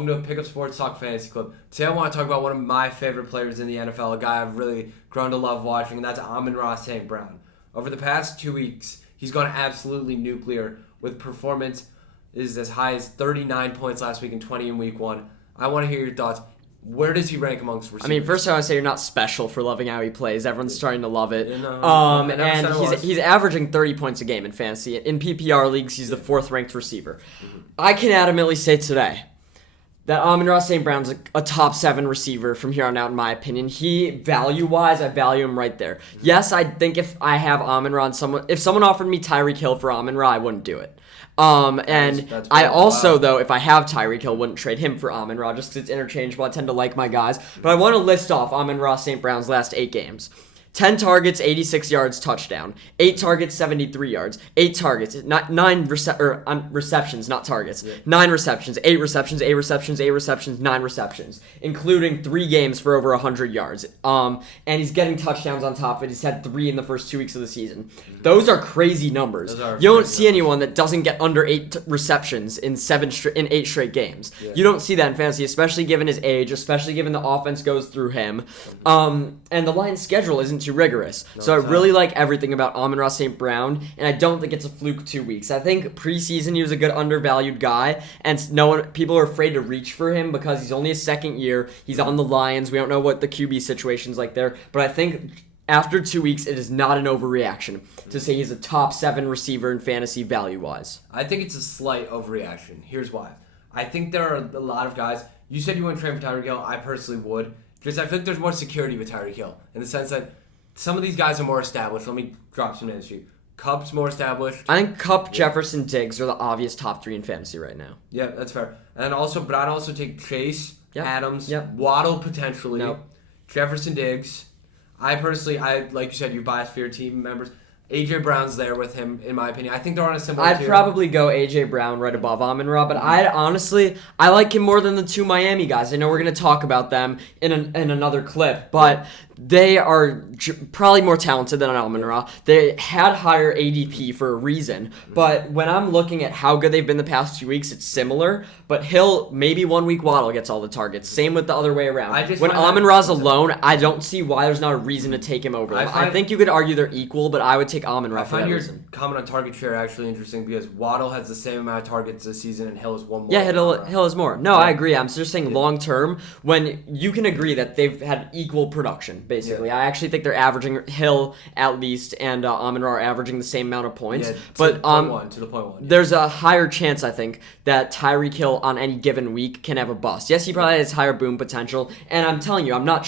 Welcome to a Pickup Sports Talk Fantasy Club. Today I want to talk about one of my favorite players in the NFL, a guy I've really grown to love watching, and that's Amon-Ra St. Brown. Over the past 2 weeks, he's gone absolutely nuclear with performance is as high as 39 points last week and 20 in week 1. I want to hear your thoughts. Where does he rank amongst receivers? I mean, first I want to say you're not special for loving how he plays. Everyone's starting to love it. And he's averaging 30 points a game in fantasy. In PPR leagues, he's the 4th ranked receiver. I can adamantly say today that Amon-Ra St. Brown's a top 7 receiver from here on out, in my opinion. He, value-wise, I value him right there. Yes, I think if I have Amon-Ra and if someone offered me Tyreek Hill for Amon-Ra, I wouldn't do it. That's I also, though, if I have Tyreek Hill, wouldn't trade him for Amon-Ra just because it's interchangeable. I tend to like my guys. But I want to list off Amon-Ra St. Brown's last 8 games. 10 targets, 86 yards, touchdown. 8 targets, 73 yards. 8 targets, 9 receptions, not targets. 9 receptions, 8 receptions, 8 receptions, 8 receptions, 9 receptions, including 3 games for over 100 yards. And he's getting touchdowns on top of it. He's had 3 in the first 2 weeks of the season. Those are crazy numbers. You don't see anyone that doesn't get under 8 receptions in 8 straight games. Yeah. You don't see that in fantasy, especially given his age, especially given the offense goes through him. And the Lions' schedule isn't too rigorous. So I really like everything about Amon-Ra St. Brown, and I don't think it's a fluke 2 weeks. I think preseason he was a good undervalued guy, and people are afraid to reach for him because he's only his 2nd year. He's on the Lions. We don't know what the QB situation's like there, but I think after 2 weeks, it is not an overreaction to say he's a top 7 receiver in fantasy value-wise. I think it's a slight overreaction. Here's why. I think there are a lot of guys. You said you wouldn't trade for Tyreek Hill. I personally would, because I feel like there's more security with Tyreek Hill in the sense that some of these guys are more established. Let me drop some names to you. Kupp's more established. I think Kupp, Jefferson, Diggs are the obvious top 3 in fantasy right now. Yeah, that's fair. But I'd also take Chase, Adams, Waddle potentially, Jefferson, Diggs. I like you said, you biased for your team members. A.J. Brown's there with him, in my opinion. I think they're on a similar tier. I'd probably go A.J. Brown right above Amon-Ra, but I like him more than the 2 Miami guys. I know we're going to talk about them in another clip, but they are probably more talented than Amon-Ra. They had higher ADP for a reason, but when I'm looking at how good they've been the past 2 weeks, it's similar, but Hill, maybe 1 week Waddle gets all the targets. Same with the other way around. When Amon-Ra's alone, I don't see why there's not a reason to take him over them. I think you could argue they're equal, but I would take Amon-Ra for that reason. Your comment on target share actually interesting because Waddle has the same amount of targets this season and Hill is 1 more. Yeah, Hill is more. No, I agree. I'm just saying long term, when you can agree that they've had equal production, basically. Yeah. I actually think they're averaging Hill at least and Amon-Ra are averaging the same amount of points. Yeah, to the point one. There's a higher chance, I think, that Tyreek Hill on any given week can have a bust. Yes, he probably has higher boom potential, and I'm telling you, I'm not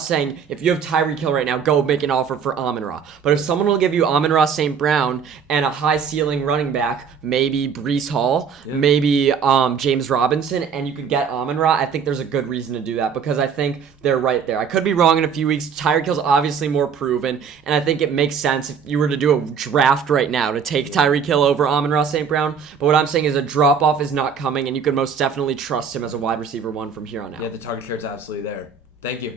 saying if you have Tyreek Hill right now, go make an offer for Amon-Ra. But if someone will give you Amon-Ra St. Brown and a high ceiling running back, maybe Breece Hall, maybe James Robinson, and you could get Amon-Ra, I think there's a good reason to do that because I think they're right there. I could be wrong in a few weeks. Tyreek Hill's obviously more proven, and I think it makes sense if you were to do a draft right now to take Tyreek Hill over Amon-Ra St. Brown. But what I'm saying is a drop-off is not coming, and you can most definitely trust him as a wide receiver 1 from here on out. Yeah, the target share is absolutely there. Thank you.